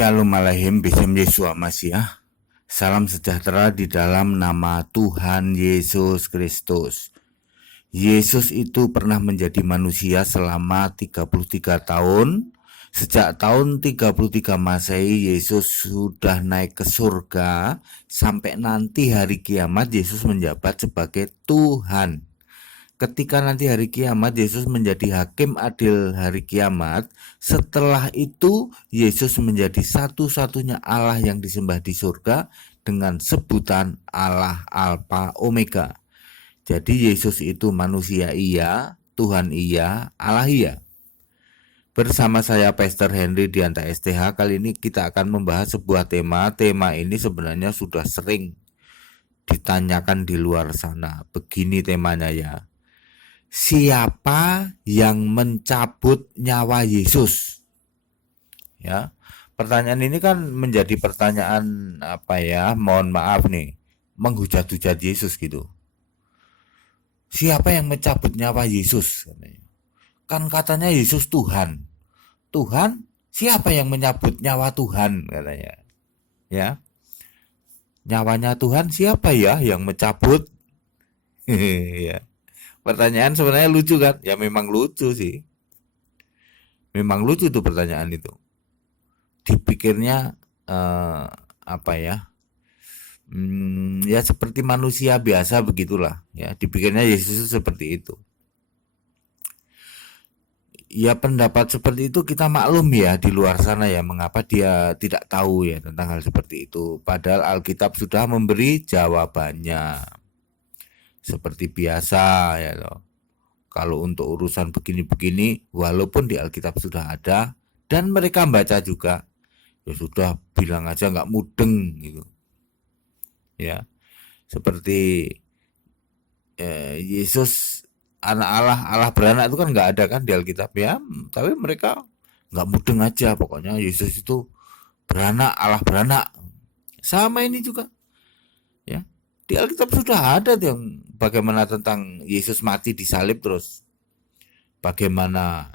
Shalom Aleichem, Bismillah Yeshua Mashiach. Salam sejahtera di dalam nama Tuhan Yesus Kristus. Yesus itu pernah menjadi manusia selama 33 tahun. Sejak tahun 33 Masehi, Yesus sudah naik ke surga. Sampai nanti hari kiamat, Yesus menjabat sebagai Tuhan. Ketika nanti hari kiamat Yesus menjadi hakim adil hari kiamat, setelah itu Yesus menjadi satu-satunya Allah yang disembah di surga dengan sebutan Allah Alfa Omega. Jadi Yesus itu manusia iya, Tuhan iya, Allah iya. Bersama saya Pastor Henry Dianta STH, kali ini kita akan membahas sebuah tema. Tema ini sebenarnya sudah sering ditanyakan di luar sana. Begini temanya ya. Siapa yang mencabut nyawa Yesus? Ya, pertanyaan ini kan menjadi pertanyaan mohon maaf nih, menghujat-hujat Yesus gitu. Siapa yang mencabut nyawa Yesus? Kan katanya Yesus Tuhan. Tuhan, siapa yang mencabut nyawa Tuhan katanya? Ya. Nyawanya Tuhan siapa ya yang mencabut? Ya. Pertanyaan sebenarnya lucu kan? Ya memang lucu sih. Memang lucu tuh pertanyaan itu. Dipikirnya ya seperti manusia biasa begitulah. Ya dipikirnya Yesus seperti itu. Ya pendapat seperti itu kita maklum ya di luar sana ya. Mengapa dia tidak tahu ya tentang hal seperti itu. Padahal Alkitab sudah memberi jawabannya. Seperti biasa ya loh. Kalau untuk urusan begini-begini, walaupun di Alkitab sudah ada dan mereka baca juga, ya sudah bilang aja nggak mudeng gitu. Ya, seperti Yesus anak Allah, Allah beranak itu kan nggak ada kan di Alkitab ya, tapi mereka nggak mudeng aja, pokoknya Yesus itu beranak, Allah beranak. Sama ini juga, ya. Di Alkitab sudah ada yang bagaimana tentang Yesus mati disalib, terus bagaimana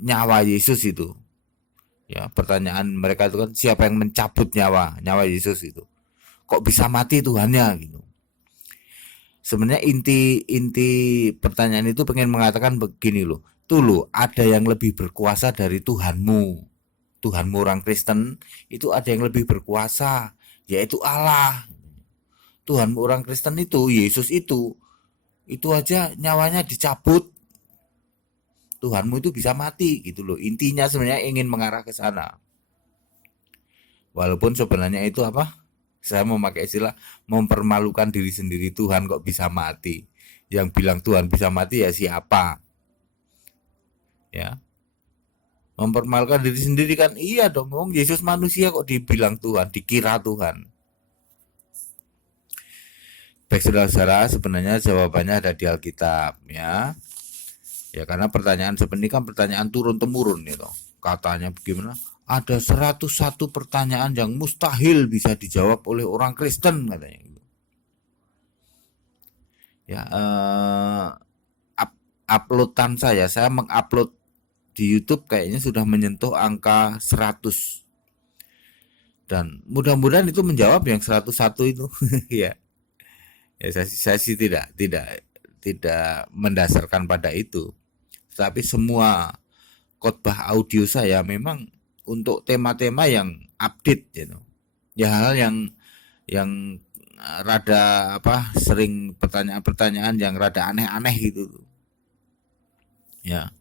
nyawa Yesus itu. Ya, pertanyaan mereka itu kan siapa yang mencabut nyawa Yesus itu? Kok bisa mati Tuhannya gitu. Sebenarnya inti pertanyaan itu pengen mengatakan begini loh. Tuh loh, ada yang lebih berkuasa dari Tuhanmu. Tuhanmu orang Kristen itu ada yang lebih berkuasa, yaitu Allah. Tuhan orang Kristen itu, Yesus itu aja nyawanya dicabut. Tuhanmu itu bisa mati gitu loh. Intinya sebenarnya ingin mengarah ke sana. Walaupun sebenarnya itu saya mau pakai istilah mempermalukan diri sendiri. Tuhan kok bisa mati. Yang bilang Tuhan bisa mati ya siapa? Ya. Mempermalukan diri sendiri kan iya dong. Yesus manusia kok dibilang Tuhan, dikira Tuhan. Baik saudara-saudara, sebenarnya jawabannya ada di Alkitab ya. Ya karena pertanyaan seperti ini kan pertanyaan turun-temurun gitu. Katanya bagaimana? Ada 101 pertanyaan yang mustahil bisa dijawab oleh orang Kristen katanya gitu. Ya uploadan saya mengupload di YouTube kayaknya sudah menyentuh angka 100. Dan mudah-mudahan itu menjawab yang 101 itu. Ya. Ya, saya sih tidak mendasarkan pada itu, tapi semua khotbah audio saya memang untuk tema-tema yang update gitu. Ya hal yang rada sering pertanyaan-pertanyaan yang rada aneh-aneh gitu. Ya,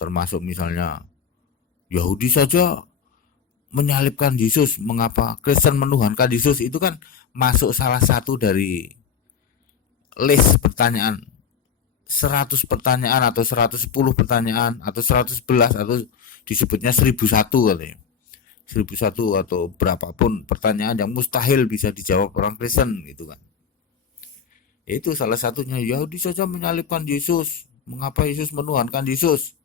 termasuk misalnya Yahudi saja menyalibkan Yesus, mengapa Kristen menuhankan Yesus, itu kan masuk salah satu dari list pertanyaan 100 pertanyaan atau 110 pertanyaan atau 111 atau disebutnya 1001 katanya. 1001 atau berapapun pertanyaan yang mustahil bisa dijawab orang Kristen gitu kan. Itu salah satunya Yahudi saja menyalibkan Yesus, mengapa Yesus menuhankan Yesus.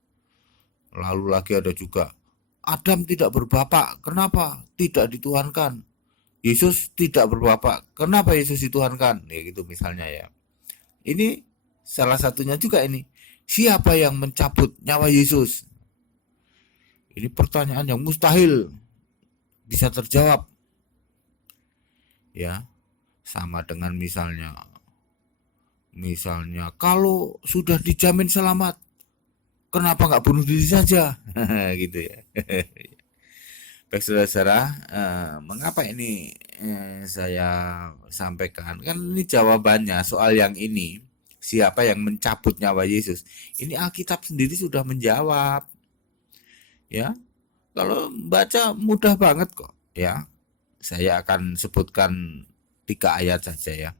Lalu lagi ada juga Adam tidak berbapak, kenapa tidak dituhankan? Yesus tidak berbapak, kenapa Yesus dituhankan? Ya gitu misalnya ya. Ini salah satunya juga ini. Siapa yang mencabut nyawa Yesus? Ini pertanyaan yang mustahil bisa terjawab. Ya, sama dengan misalnya kalau sudah dijamin selamat, kenapa nggak bunuh diri saja? Gitu ya. Baik saudara-saudara, mengapa ini saya sampaikan? Kan ini jawabannya soal yang ini, siapa yang mencabut nyawa Yesus? Ini Alkitab sendiri sudah menjawab. Ya, kalau baca mudah banget kok. Ya, saya akan sebutkan 3 ayat saja ya.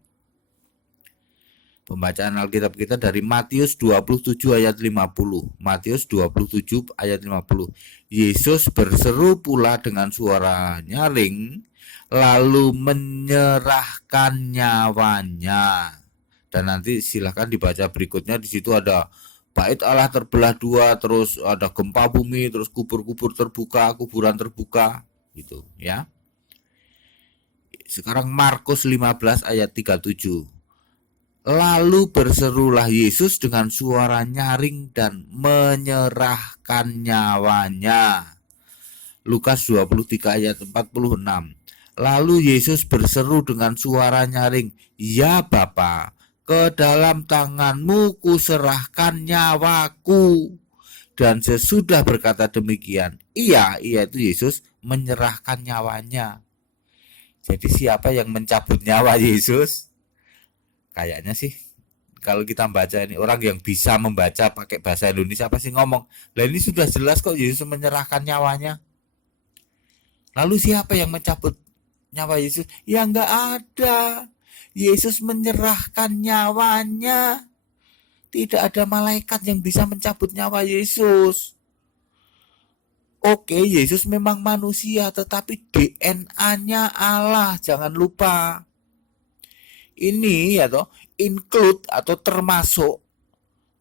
Pembacaan Alkitab kita dari Matius 27 ayat 50. Matius 27 ayat 50. Yesus berseru pula dengan suara nyaring, lalu menyerahkan nyawanya. Dan nanti silahkan dibaca berikutnya, di situ ada bait Allah terbelah dua, terus ada gempa bumi, terus kubur-kubur terbuka, kuburan terbuka, gitu ya. Sekarang Markus 15 ayat 37. Lalu berserulah Yesus dengan suara nyaring dan menyerahkan nyawanya. Lukas 23 ayat 46. Lalu Yesus berseru dengan suara nyaring, "Ya Bapa, ke dalam tangan-Mu kuserahkan nyawaku." Dan sesudah berkata demikian, itu Yesus menyerahkan nyawanya. Jadi siapa yang mencabut nyawa Yesus? Kayaknya sih kalau kita baca ini, orang yang bisa membaca pakai bahasa Indonesia pasti ngomong, lah ini sudah jelas kok Yesus menyerahkan nyawanya. Lalu siapa yang mencabut nyawa Yesus? Ya nggak ada. Yesus menyerahkan nyawanya. Tidak ada malaikat yang bisa mencabut nyawa Yesus. Oke, Yesus memang manusia, tetapi DNA-nya Allah, jangan lupa. Ini ya toh include atau termasuk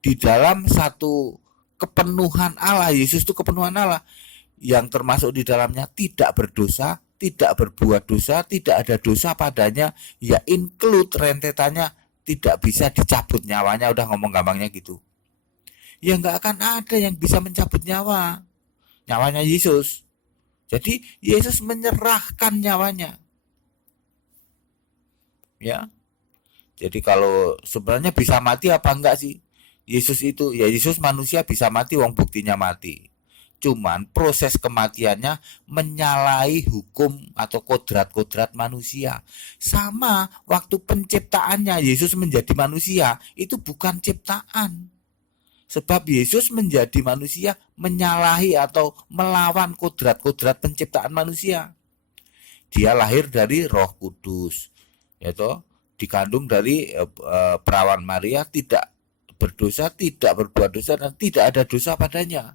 di dalam satu kepenuhan Allah. Yesus itu kepenuhan Allah yang termasuk di dalamnya tidak berdosa, tidak berbuat dosa, tidak ada dosa padanya, ya include rentetannya tidak bisa dicabut nyawanya, udah ngomong gampangnya gitu. Ya nggak akan ada yang bisa mencabut nyawanya Yesus. Jadi Yesus menyerahkan nyawanya. Ya. Jadi kalau sebenarnya bisa mati apa enggak sih? Yesus itu, ya Yesus manusia bisa mati, wong buktinya mati. Cuman proses kematiannya menyalahi hukum atau kodrat-kodrat manusia. Sama waktu penciptaannya Yesus menjadi manusia, itu bukan ciptaan. Sebab Yesus menjadi manusia menyalahi atau melawan kodrat-kodrat penciptaan manusia. Dia lahir dari Roh Kudus, yaitu dikandung dari perawan Maria, tidak berdosa, tidak berbuat dosa, dan tidak ada dosa padanya.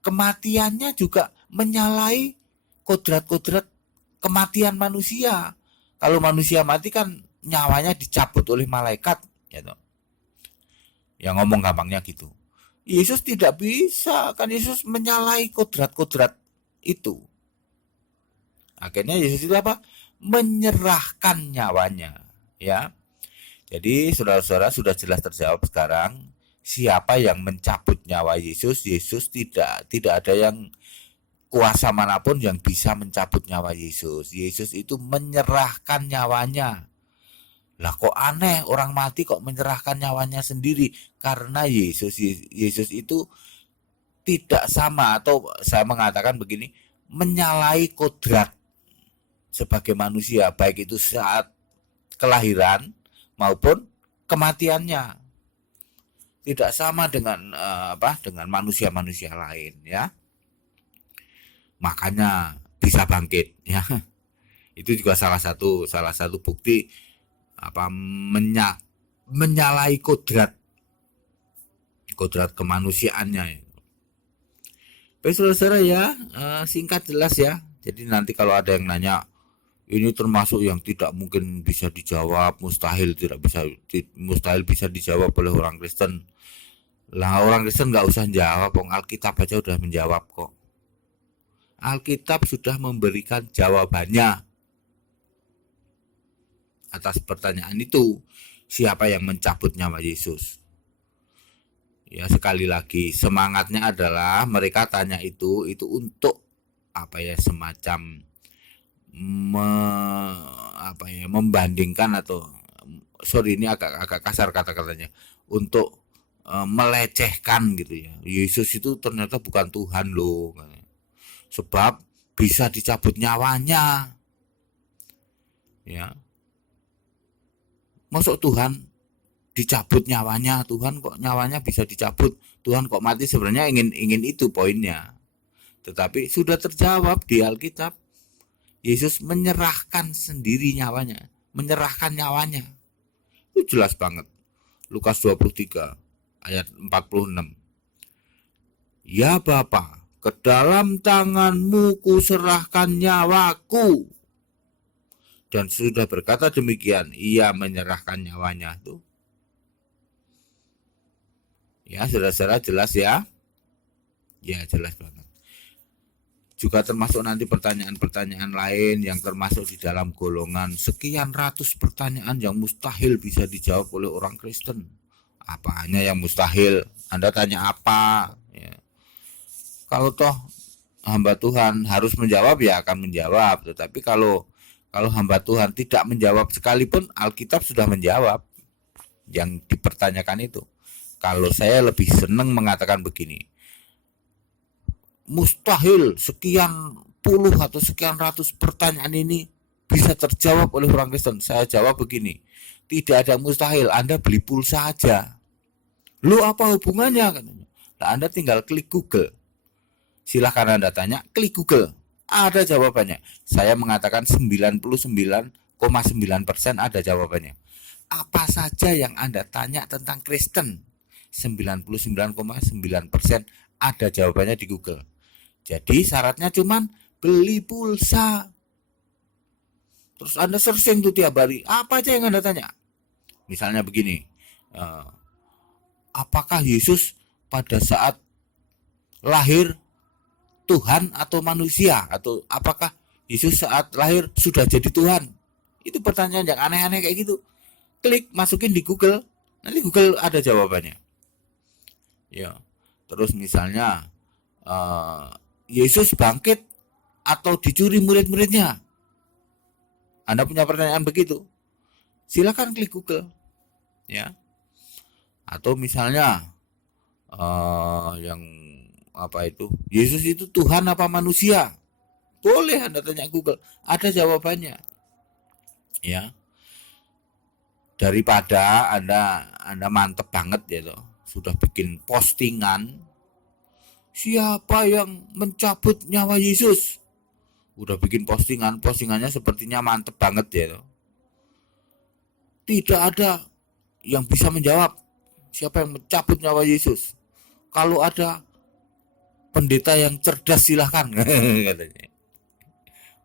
Kematiannya juga menyalahi kodrat-kodrat kematian manusia. Kalau manusia mati kan nyawanya dicabut oleh malaikat, gitu. Yang ngomong gampangnya gitu. Yesus tidak bisa, kan Yesus menyalahi kodrat-kodrat itu. Akhirnya Yesus itu apa? Menyerahkan nyawanya. Ya, jadi saudara-saudara sudah jelas terjawab sekarang siapa yang mencabut nyawa Yesus. Yesus tidak ada yang kuasa manapun yang bisa mencabut nyawa Yesus. Yesus itu menyerahkan nyawanya. Lah kok aneh orang mati kok menyerahkan nyawanya sendiri? Karena Yesus itu tidak sama, atau saya mengatakan begini, menyalahi kodrat sebagai manusia, baik itu saat kelahiran maupun kematiannya. Tidak sama dengan dengan manusia-manusia lain ya. Makanya bisa bangkit ya. Itu juga salah satu bukti menyalahi kodrat kemanusiaannya. Baik saudara ya, singkat jelas ya. Jadi nanti kalau ada yang nanya, ini termasuk yang tidak mungkin bisa dijawab, mustahil bisa dijawab oleh orang Kristen. Lah orang Kristen nggak usah jawab, Alkitab aja udah menjawab kok. Alkitab sudah memberikan jawabannya atas pertanyaan itu, siapa yang mencabut nyawa Yesus? Ya sekali lagi semangatnya adalah mereka tanya itu untuk semacam membandingkan atau ini agak kasar kata-katanya, untuk melecehkan gitu ya. Yesus itu ternyata bukan Tuhan loh, sebab bisa dicabut nyawanya. Ya, masuk Tuhan dicabut nyawanya, Tuhan kok nyawanya bisa dicabut, Tuhan kok mati, sebenarnya ingin itu poinnya. Tetapi sudah terjawab di Alkitab. Yesus menyerahkan sendiri nyawanya, menyerahkan nyawanya. Itu jelas banget. Lukas 23 ayat 46. Ya Bapa, ke dalam tanganmu kuserahkan nyawaku. Dan sudah berkata demikian, ia menyerahkan nyawanya tuh. Ya, saudara-saudara, jelas ya? Ya, jelas banget. Juga termasuk nanti pertanyaan-pertanyaan lain yang termasuk di dalam golongan sekian ratus pertanyaan yang mustahil bisa dijawab oleh orang Kristen. Apanya yang mustahil? Anda tanya apa? Ya. Kalau toh hamba Tuhan harus menjawab, ya akan menjawab. Tetapi kalau hamba Tuhan tidak menjawab sekalipun, Alkitab sudah menjawab yang dipertanyakan itu. Kalau saya lebih senang mengatakan begini, mustahil sekian puluh atau sekian ratus pertanyaan ini bisa terjawab oleh orang Kristen. Saya jawab begini, tidak ada mustahil. Anda beli pulsa aja. Lu apa hubungannya? Nah, Anda tinggal klik Google. Silahkan Anda tanya, klik Google. Ada jawabannya. Saya mengatakan 99,9% ada jawabannya. Apa saja yang Anda tanya tentang Kristen, 99,9% ada jawabannya di Google. Jadi syaratnya cuman beli pulsa. Terus Anda searching tuh tiap hari, apa aja yang Anda tanya. Misalnya begini, apakah Yesus pada saat lahir Tuhan atau manusia? Atau apakah Yesus saat lahir sudah jadi Tuhan? Itu pertanyaan yang aneh-aneh kayak gitu. Klik, masukin di Google, nanti Google ada jawabannya. Ya, terus misalnya Yesus bangkit atau dicuri murid-muridnya. Anda punya pertanyaan begitu, silakan klik Google, ya. Atau misalnya yang apa itu, Yesus itu Tuhan apa manusia? Boleh Anda tanya Google, ada jawabannya, ya. Daripada Anda mantep banget ya loh, sudah bikin postingan, siapa yang mencabut nyawa Yesus? Udah bikin postingannya sepertinya mantep banget ya. Tidak ada yang bisa menjawab siapa yang mencabut nyawa Yesus. Kalau ada pendeta yang cerdas silahkan. Katanya.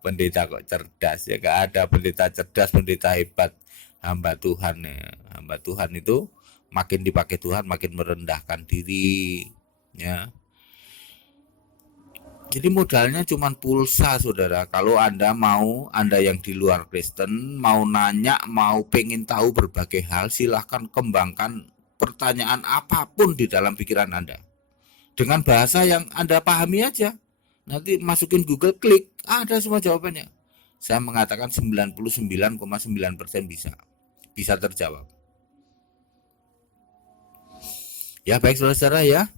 Pendeta kok cerdas ya? Gak ada pendeta cerdas, pendeta hebat. Hamba Tuhan ya. Hamba Tuhan itu makin dipakai Tuhan makin merendahkan diri, ya. Jadi modalnya cuma pulsa, saudara. Kalau Anda yang di luar Kristen, mau nanya, mau pengen tahu berbagai hal, silahkan kembangkan pertanyaan apapun di dalam pikiran Anda. Dengan bahasa yang Anda pahami aja. Nanti masukin Google, klik, ada semua jawabannya. Saya mengatakan 99,9% bisa terjawab. Ya baik saudara ya.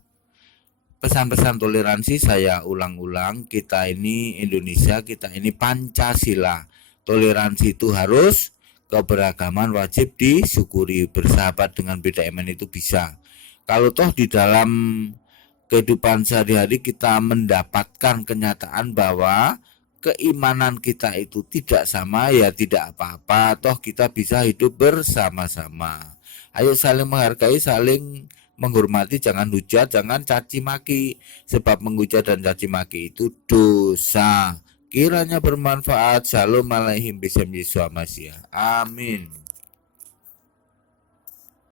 Pesan-pesan toleransi saya ulang-ulang, kita ini Indonesia, kita ini Pancasila. Toleransi itu harus, keberagaman wajib disyukuri, bersahabat dengan beda iman itu bisa. Kalau toh di dalam kehidupan sehari-hari kita mendapatkan kenyataan bahwa keimanan kita itu tidak sama, ya tidak apa-apa, toh kita bisa hidup bersama-sama. Ayo saling menghargai, saling menghormati, jangan hujat, jangan caci maki, sebab menghujat dan caci maki itu dosa. Kiranya bermanfaat. Shalom alaihim bismillah. Amin.